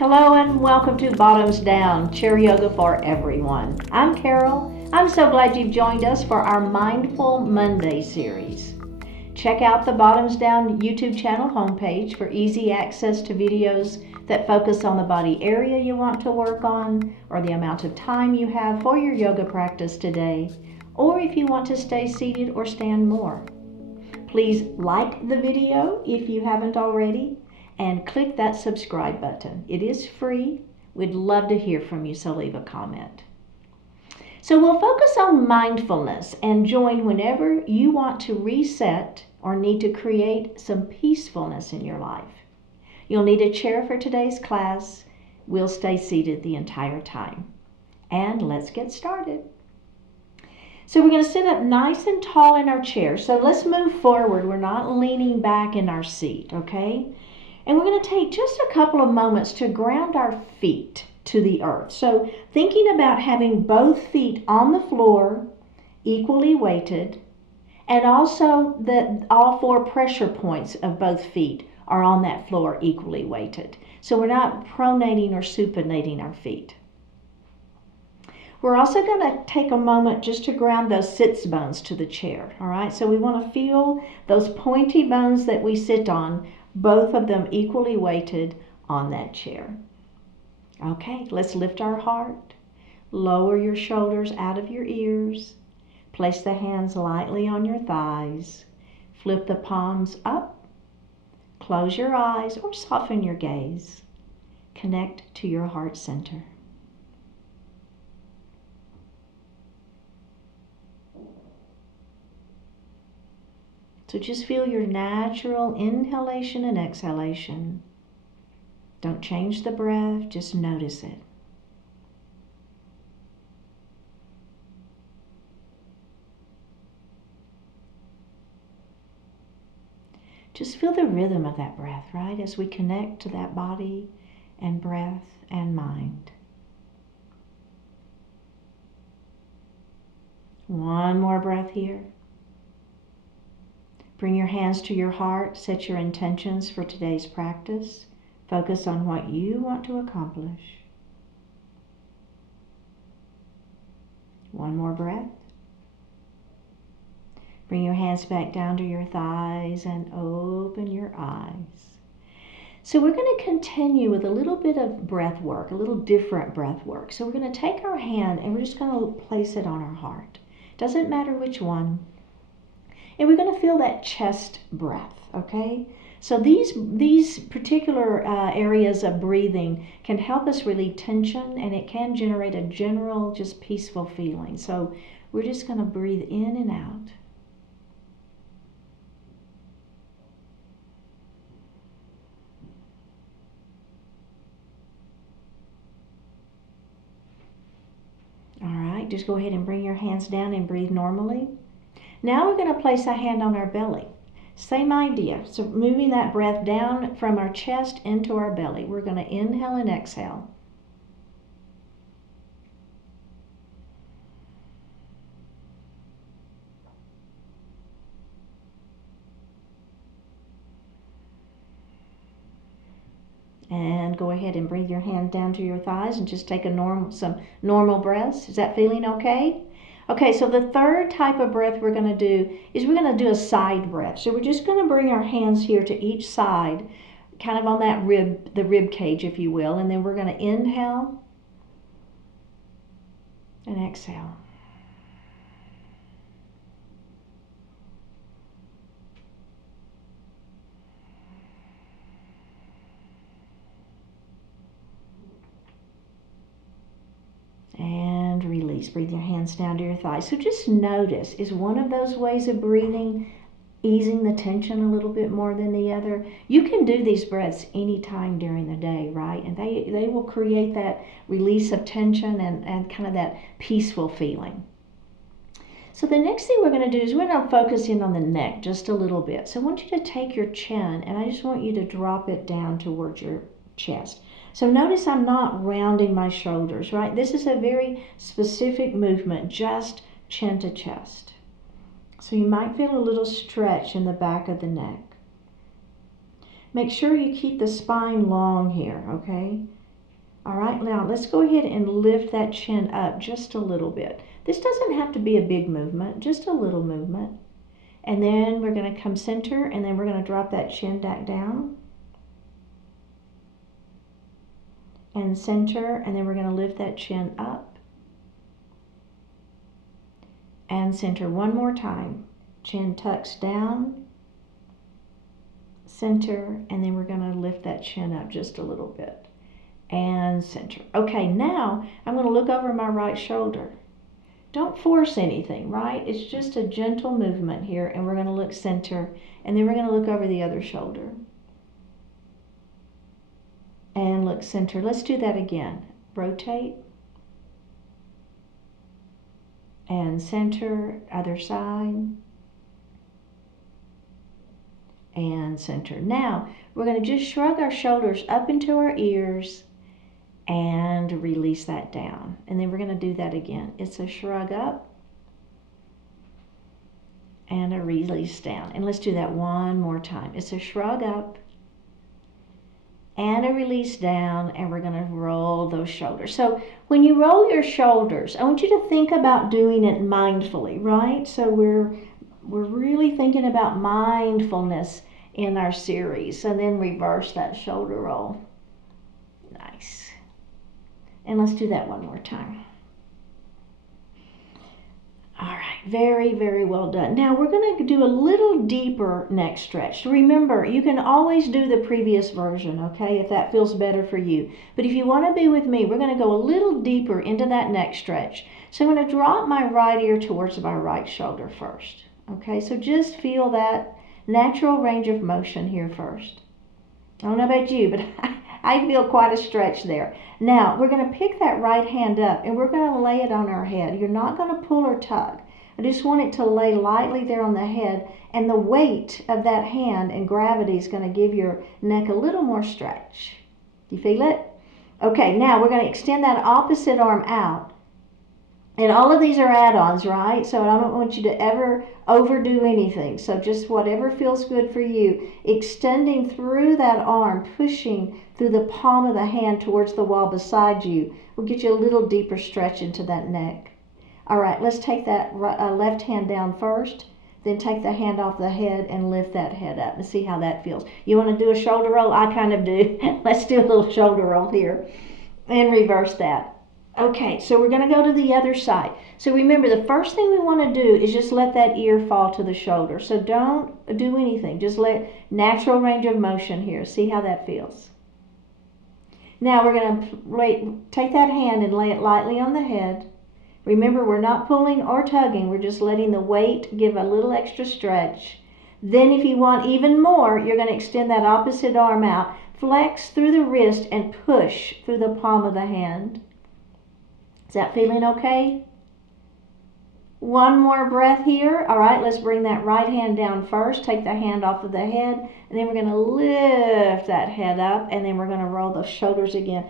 Hello and welcome to Bottoms Down, Chair Yoga for Everyone. I'm Carol. I'm so glad you've joined us for our Mindful Monday series. Check out the Bottoms Down YouTube channel homepage for easy access to videos that focus on the body area you want to work on, or the amount of time you have for your yoga practice today, or if you want to stay seated or stand more. Please like the video if you haven't already, and click that subscribe button. It is free. We'd love to hear from you, so leave a comment. So we'll focus on mindfulness and join whenever you want to reset or need to create some peacefulness in your life. You'll need a chair for today's class. We'll stay seated the entire time. And let's get started. So we're going to sit up nice and tall in our chair. So let's move forward. We're not leaning back in our seat, okay? And we're going to take just a couple of moments to ground our feet to the earth. So thinking about having both feet on the floor, equally weighted, and also that all four pressure points of both feet are on that floor equally weighted. So we're not pronating or supinating our feet. We're also going to take a moment just to ground those sits bones to the chair, all right? So we want to feel those pointy bones that we sit on, both of them equally weighted on that chair. Okay, let's lift our heart. Lower your shoulders out of your ears. Place the hands lightly on your thighs. Flip the palms up. Close your eyes or soften your gaze. Connect to your heart center. So just feel your natural inhalation and exhalation. Don't change the breath, just notice it. Just feel the rhythm of that breath, right? As we connect to that body and breath and mind. One more breath here. Bring your hands to your heart. Set your intentions for today's practice. Focus on what you want to accomplish. One more breath. Bring your hands back down to your thighs and open your eyes. So we're going to continue with a little bit of breath work, a little different breath work. So we're going to take our hand and we're just going to place it on our heart. Doesn't matter which one. And we're going to feel that chest breath, okay? So these particular areas of breathing can help us relieve tension, and it can generate a general, just peaceful feeling. So we're just going to breathe in and out. All right, just go ahead and bring your hands down and breathe normally. Now we're going to place a hand on our belly. Same idea. So moving that breath down from our chest into our belly. We're going to inhale and exhale. And go ahead and bring your hand down to your thighs and just take some normal breaths. Is that feeling okay? Okay, so the third type of breath we're going to do is we're going to do a side breath. So we're just going to bring our hands here to each side, kind of on that the rib cage, if you will. And then we're going to inhale and exhale. And release. Breathe your hands down to your thighs. So just notice, is one of those ways of breathing easing the tension a little bit more than the other? You can do these breaths anytime during the day, right? And they will create that release of tension and kind of that peaceful feeling. So the next thing we're going to do is we're going to focus in on the neck just a little bit. So I want you to take your chin and I just want you to drop it down towards your chest. So notice I'm not rounding my shoulders, right? This is a very specific movement, just chin to chest. So you might feel a little stretch in the back of the neck. Make sure you keep the spine long here, okay? All right, now let's go ahead and lift that chin up just a little bit. This doesn't have to be a big movement, just a little movement. And then we're going to come center, and then we're going to drop that chin back down. And center, and then we're going to lift that chin up. And center one more time. Chin tucks down, center, and then we're going to lift that chin up just a little bit. And center. Okay, now I'm going to look over my right shoulder. Don't force anything, right? It's just a gentle movement here, and we're going to look center, and then we're going to look over the other shoulder. And look center. Let's do that again. Rotate. And center, other side. And center. Now, we're going to just shrug our shoulders up into our ears and release that down. And then we're going to do that again. It's a shrug up and a release down. And let's do that one more time. It's a shrug up and a release down, and we're going to roll those shoulders. So when you roll your shoulders, I want you to think about doing it mindfully, right? So we're really thinking about mindfulness in our series, and then reverse that shoulder roll. Nice. And let's do that one more time. All right, very, very well done. Now we're going to do a little deeper neck stretch. Remember, you can always do the previous version, okay, if that feels better for you. But if you want to be with me, we're going to go a little deeper into that neck stretch. So I'm going to drop my right ear towards my right shoulder first. Okay, so just feel that natural range of motion here first. I don't know about you, but I feel quite a stretch there. Now, we're going to pick that right hand up, and we're going to lay it on our head. You're not going to pull or tug. I just want it to lay lightly there on the head, and the weight of that hand and gravity is going to give your neck a little more stretch. You feel it? Okay, now we're going to extend that opposite arm out. And all of these are add-ons, right? So I don't want you to ever overdo anything. So just whatever feels good for you. Extending through that arm, pushing through the palm of the hand towards the wall beside you will get you a little deeper stretch into that neck. All right, let's take that left hand down first. Then take the hand off the head and lift that head up and see how that feels. You want to do a shoulder roll? I kind of do. Let's do a little shoulder roll here and reverse that. Okay, so we're going to go to the other side. So remember, the first thing we want to do is just let that ear fall to the shoulder. So don't do anything. Just let natural range of motion here. See how that feels. Now we're going to take that hand and lay it lightly on the head. Remember, we're not pulling or tugging. We're just letting the weight give a little extra stretch. Then if you want even more, you're going to extend that opposite arm out. Flex through the wrist and push through the palm of the hand. Is that feeling okay? One more breath here. All right, let's bring that right hand down first. Take the hand off of the head, and then we're going to lift that head up, and then we're going to roll the shoulders again.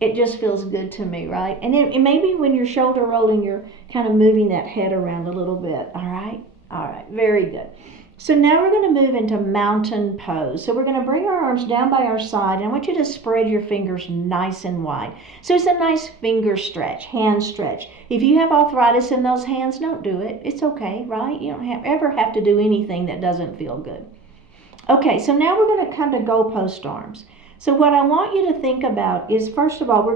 It just feels good to me, right? And then maybe when you're shoulder rolling, you're kind of moving that head around a little bit. All right? All right, very good. So now we're going to move into mountain pose. So we're going to bring our arms down by our side, and I want you to spread your fingers nice and wide. So it's a nice finger stretch, hand stretch. If you have arthritis in those hands, don't do it. It's okay, right? You don't ever have to do anything that doesn't feel good. Okay, so now we're going to come to goalpost arms. So what I want you to think about is, first of all,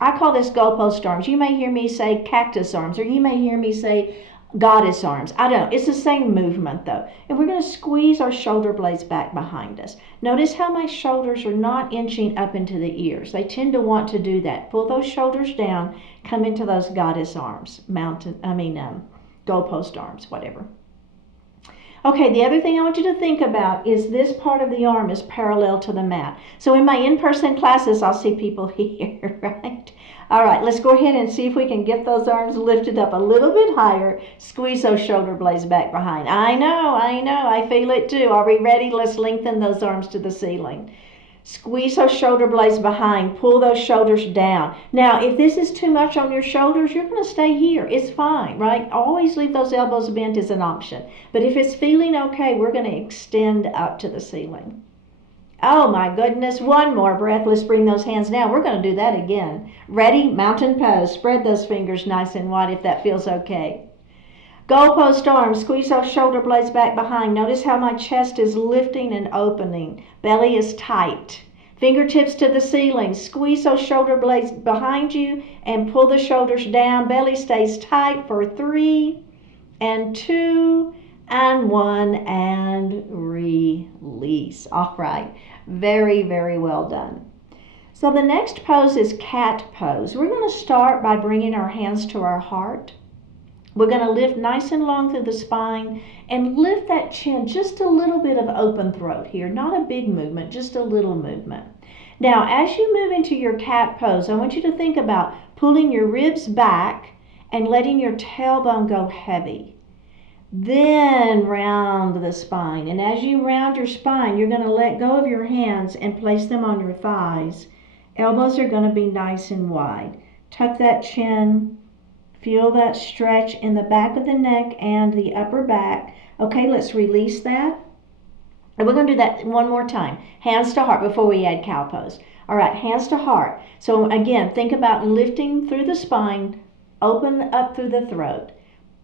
I call this goalpost arms. You may hear me say cactus arms, or you may hear me say goddess arms. I don't know. It's the same movement though. And we're going to squeeze our shoulder blades back behind us. Notice how my shoulders are not inching up into the ears. They tend to want to do that. Pull those shoulders down, come into those goddess arms, goalpost arms, whatever. Okay, the other thing I want you to think about is this part of the arm is parallel to the mat. So in my in-person classes, I'll see people here, right? All right, let's go ahead and see if we can get those arms lifted up a little bit higher. Squeeze those shoulder blades back behind. I know, I feel it too. Are we ready? Let's lengthen those arms to the ceiling. Squeeze those shoulder blades behind. Pull those shoulders down. Now, if this is too much on your shoulders, you're going to stay here. It's fine, right? Always leave those elbows bent as an option. But if it's feeling okay, we're going to extend up to the ceiling. Oh my goodness, one more breath. Let's bring those hands down. We're going to do that again. Ready? Mountain pose. Spread those fingers nice and wide if that feels okay. Goalpost arms. Squeeze those shoulder blades back behind. Notice how my chest is lifting and opening. Belly is tight. Fingertips to the ceiling. Squeeze those shoulder blades behind you and pull the shoulders down. Belly stays tight for 3 and 2 and 1 and release. All right. Very, very well done. So the next pose is cat pose. We're going to start by bringing our hands to our heart. We're going to lift nice and long through the spine and lift that chin, just a little bit of open throat here. Not a big movement, just a little movement. Now, as you move into your cat pose, I want you to think about pulling your ribs back and letting your tailbone go heavy. Then round the spine. And as you round your spine, you're going to let go of your hands and place them on your thighs. Elbows are going to be nice and wide. Tuck that chin. Feel that stretch in the back of the neck and the upper back. Okay, let's release that. And we're going to do that one more time. Hands to heart before we add cow pose. All right, hands to heart. So again, think about lifting through the spine, open up through the throat.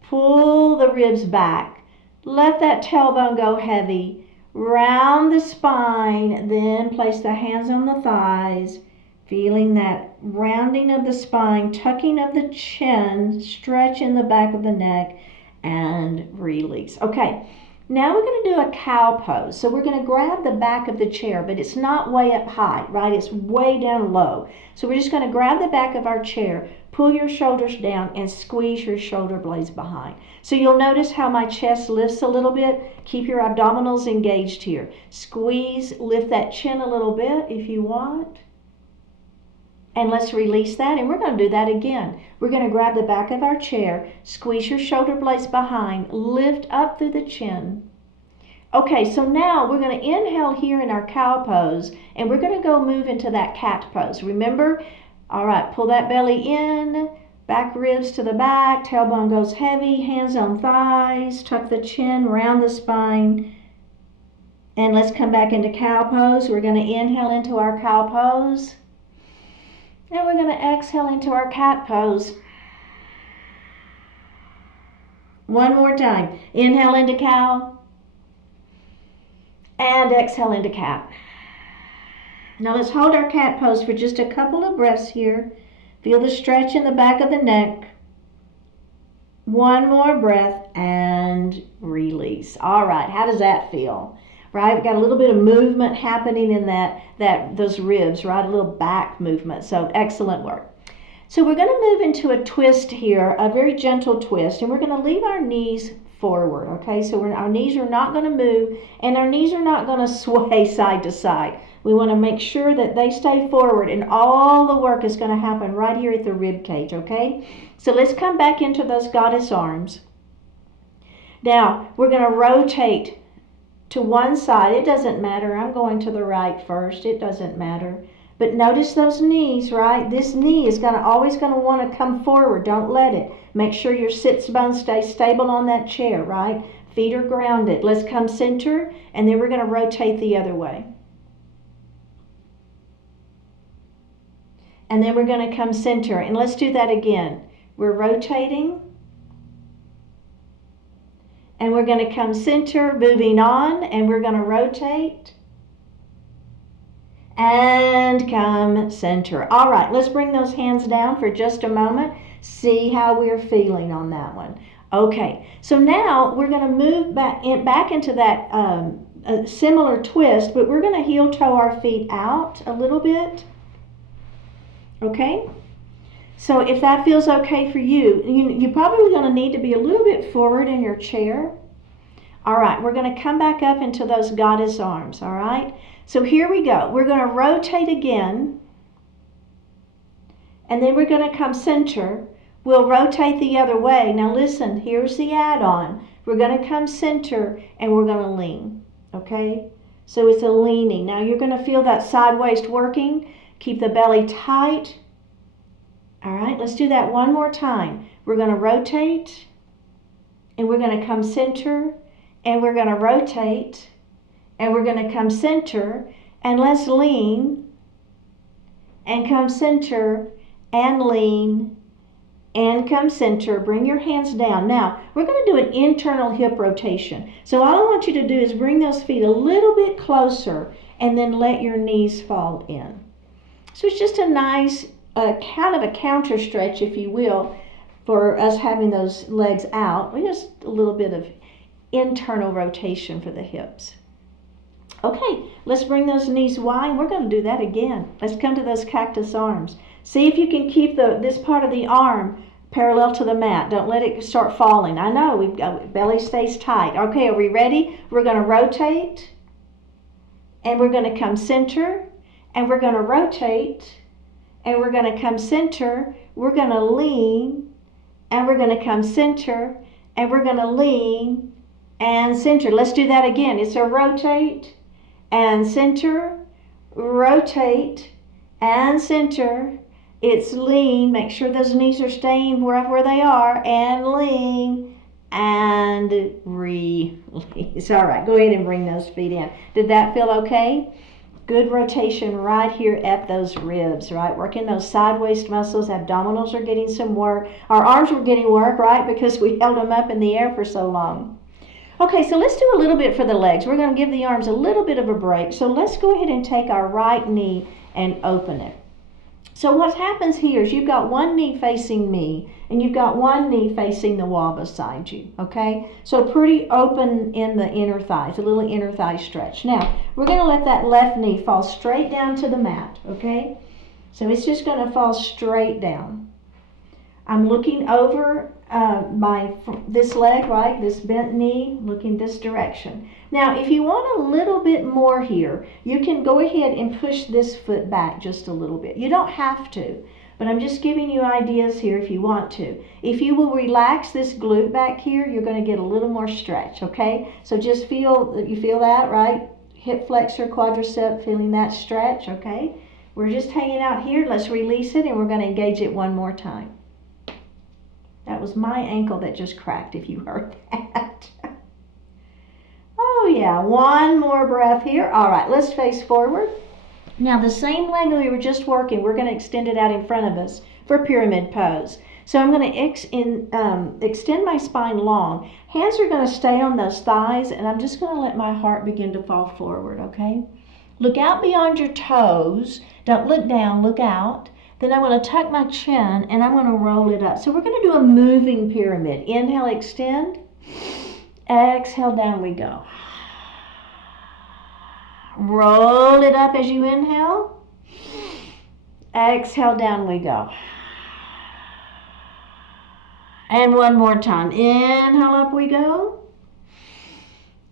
Pull the ribs back. Let that tailbone go heavy. Round the spine, then place the hands on the thighs. Feeling that rounding of the spine, tucking of the chin, stretch in the back of the neck, and release. Okay, now we're going to do a cow pose. So we're going to grab the back of the chair, but it's not way up high, right? It's way down low. So we're just going to grab the back of our chair, pull your shoulders down, and squeeze your shoulder blades behind. So you'll notice how my chest lifts a little bit. Keep your abdominals engaged here. Squeeze, lift that chin a little bit if you want. And let's release that, and we're going to do that again. We're going to grab the back of our chair, squeeze your shoulder blades behind, lift up through the chin. Okay, so now we're going to inhale here in our cow pose, and we're going to go move into that cat pose. Remember? All right, pull that belly in, back ribs to the back, tailbone goes heavy, hands on thighs, tuck the chin, round the spine. And let's come back into cow pose. We're going to inhale into our cow pose. And we're going to exhale into our cat pose. One more time. Inhale into cow. And exhale into cat. Now let's hold our cat pose for just a couple of breaths here. Feel the stretch in the back of the neck. One more breath and release. All right, how does that feel? Right, we've got a little bit of movement happening in those ribs, right? A little back movement. So excellent work. So we're going to move into a twist here, a very gentle twist, and we're going to leave our knees forward. Okay, so our knees are not going to move, and our knees are not going to sway side to side. We want to make sure that they stay forward, and all the work is going to happen right here at the rib cage. Okay, so let's come back into those goddess arms. Now we're going to rotate to one side. It doesn't matter. I'm going to the right first. It doesn't matter. But notice those knees, right? This knee is always going to want to come forward. Don't let it. Make sure your sits bone stays stable on that chair, right? Feet are grounded. Let's come center, and then we're going to rotate the other way. And then we're going to come center, and let's do that again. We're rotating. And we're going to come center, moving on, and we're going to rotate. And come center. All right, let's bring those hands down for just a moment. See how we're feeling on that one. Okay, so now we're going to move back into that similar twist, but we're going to heel toe our feet out a little bit. Okay? So if that feels okay for you, you're probably going to need to be a little bit forward in your chair. All right, we're going to come back up into those goddess arms, all right? So here we go. We're going to rotate again, and then we're going to come center. We'll rotate the other way. Now listen, here's the add-on. We're going to come center, and we're going to lean, okay? So it's a leaning. Now you're going to feel that side waist working. Keep the belly tight. All right, let's do that one more time. We're going to rotate, and we're going to come center, and we're going to rotate, and we're going to come center, And let's lean and come center and lean and come center. Bring your hands down. Now, we're going to do an internal hip rotation. So all I want you to do is bring those feet a little bit closer and then let your knees fall in. So it's just a nice kind of a counter stretch, if you will, for us having those legs out. Just a little bit of internal rotation for the hips. Okay, let's bring those knees wide. We're going to do that again. Let's come to those cactus arms. See if you can keep this part of the arm parallel to the mat. Don't let it start falling. I know, belly stays tight. Okay, are we ready? We're going to rotate, and we're going to come center, and we're going to rotate, and we're going to come center. We're going to lean, and we're going to come center, and we're going to lean and center. Let's do that again. It's a rotate and center, rotate and center. It's lean. Make sure those knees are staying wherever they are, and lean and release. All right, go ahead and bring those feet in. Did that feel okay? Good rotation right here at those ribs, right? Working those side waist muscles. Abdominals are getting some work. Our arms were getting work, right? Because we held them up in the air for so long. Okay, so let's do a little bit for the legs. We're going to give the arms a little bit of a break. So let's go ahead and take our right knee and open it. So what happens here is you've got one knee facing me, and you've got one knee facing the wall beside you, okay? So pretty open in the inner thighs, a little inner thigh stretch. Now, we're going to let that left knee fall straight down to the mat, okay? So it's just going to fall straight down. I'm looking over this leg, right? This bent knee, looking this direction. Now, if you want a little bit more here, you can go ahead and push this foot back just a little bit. You don't have to, but I'm just giving you ideas here if you want to. If you will relax this glute back here, you're going to get a little more stretch, okay? So just you feel that, right? Hip flexor, quadricep, feeling that stretch, okay? We're just hanging out here. Let's release it, and we're going to engage it one more time. That was my ankle that just cracked, if you heard that. Oh yeah, one more breath here. All right, let's face forward. Now the same leg we were just working, we're going to extend it out in front of us for pyramid pose. So I'm going to extend my spine long. Hands are going to stay on those thighs, and I'm just going to let my heart begin to fall forward, okay? Look out beyond your toes. Don't look down, look out. Then I'm going to tuck my chin, and I'm going to roll it up. So we're going to do a moving pyramid. Inhale, extend. Exhale, down we go. Roll it up as you inhale. Exhale, down we go. And one more time. Inhale, up we go.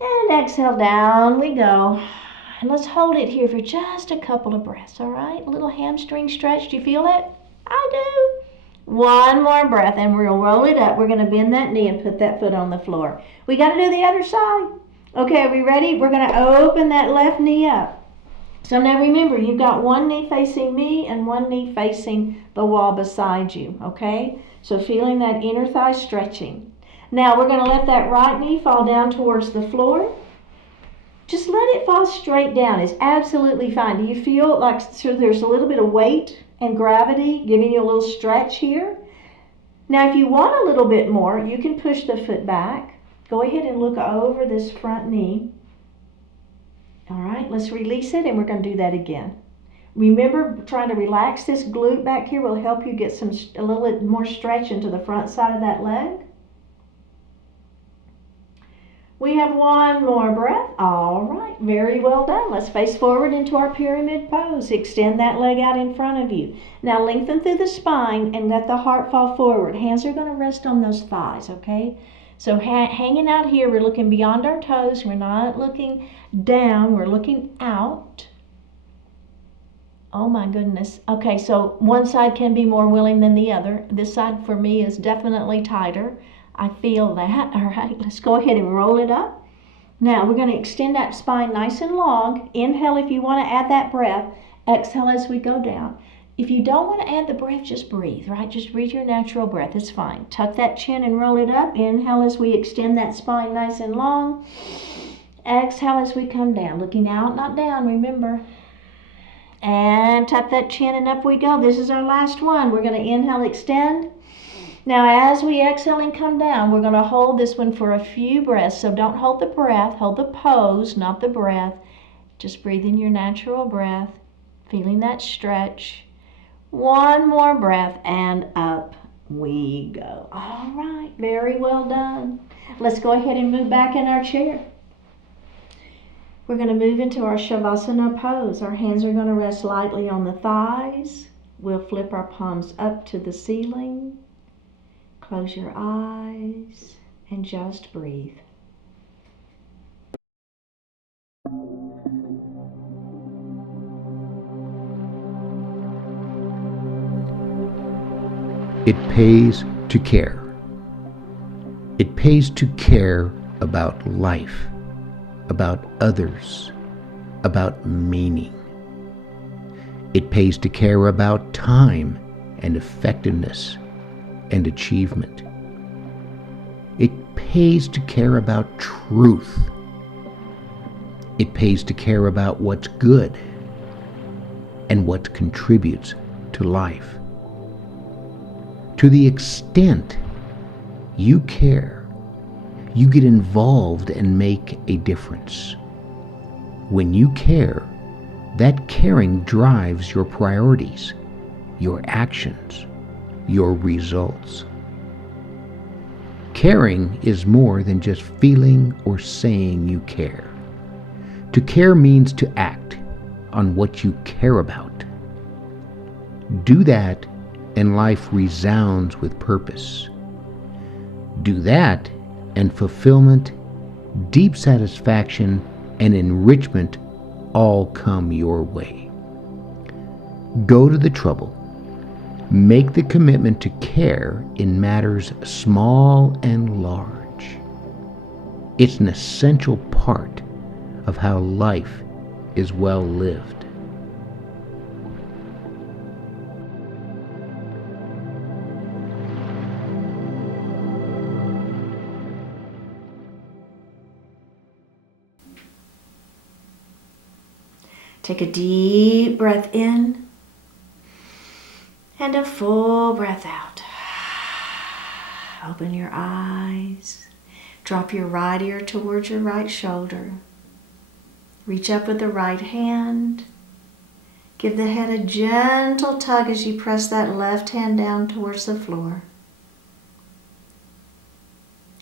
And exhale, down we go. And let's hold it here for just a couple of breaths, all right? A little hamstring stretch. Do you feel it? I do. One more breath, and we'll roll it up. We're going to bend that knee and put that foot on the floor. We got to do the other side. Okay, are we ready? We're going to open that left knee up. So now remember, you've got one knee facing me and one knee facing the wall beside you, okay? So feeling that inner thigh stretching. Now we're going to let that right knee fall down towards the floor. Just let it fall straight down. It's absolutely fine. Do you feel like there's a little bit of weight and gravity giving you a little stretch here? Now, if you want a little bit more, you can push the foot back. Go ahead and look over this front knee. All right, let's release it, and we're going to do that again. Remember, trying to relax this glute back here will help you get a little bit more stretch into the front side of that leg. We have one more breath. All right, very well done. Let's face forward into our pyramid pose. Extend that leg out in front of you. Now lengthen through the spine and let the heart fall forward. Hands are going to rest on those thighs, okay? So hanging out here, we're looking beyond our toes. We're not looking down. We're looking out. Oh my goodness. Okay, so one side can be more willing than the other. This side for me is definitely tighter. I feel that. All right, let's go ahead and roll it up. Now we're going to extend that spine nice and long. Inhale if you want to add that breath. Exhale as we go down. If you don't want to add the breath, just breathe, right? Just breathe your natural breath. It's fine. Tuck that chin and roll it up. Inhale as we extend that spine nice and long. Exhale as we come down. Looking out, not down, remember. And tuck that chin and up we go. This is our last one. We're going to inhale, extend. Now as we exhale and come down, we're going to hold this one for a few breaths. So don't hold the breath, hold the pose, not the breath. Just breathe in your natural breath, feeling that stretch. One more breath and up we go. All right, very well done. Let's go ahead and move back in our chair. We're going to move into our Shavasana pose. Our hands are going to rest lightly on the thighs. We'll flip our palms up to the ceiling. Close your eyes and just breathe. It pays to care. It pays to care about life, about others, about meaning. It pays to care about time and effectiveness and achievement. It pays to care about truth. It pays to care about what's good and what contributes to life. To the extent you care, you get involved and make a difference. When you care, that caring drives your priorities, your actions, your results. Caring is more than just feeling or saying you care. To care means to act on what you care about. Do that and life resounds with purpose. Do that and fulfillment, deep satisfaction, and enrichment all come your way. Go to the trouble. Make the commitment to care in matters small and large. It's an essential part of how life is well lived. Take a deep breath in and a full breath out. Open your eyes. Drop your right ear towards your right shoulder. Reach up with the right hand. Give the head a gentle tug as you press that left hand down towards the floor.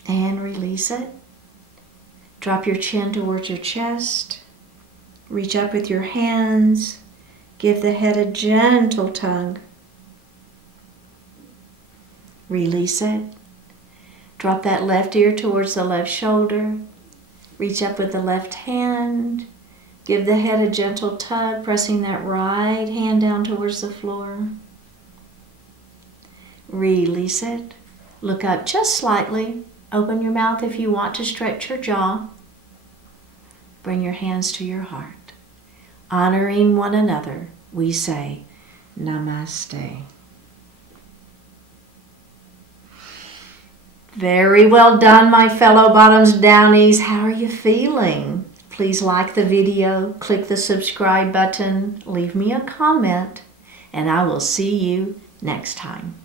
And release it. Drop your chin towards your chest. Reach up with your hands. Give the head a gentle tug. Release it. Drop that left ear towards the left shoulder. Reach up with the left hand. Give the head a gentle tug, pressing that right hand down towards the floor. Release it. Look up just slightly. Open your mouth if you want to stretch your jaw. Bring your hands to your heart. Honoring one another, we say, Namaste. Very well done, my fellow bottoms downies. How are you feeling? Please like the video, click the subscribe button, leave me a comment, and I will see you next time.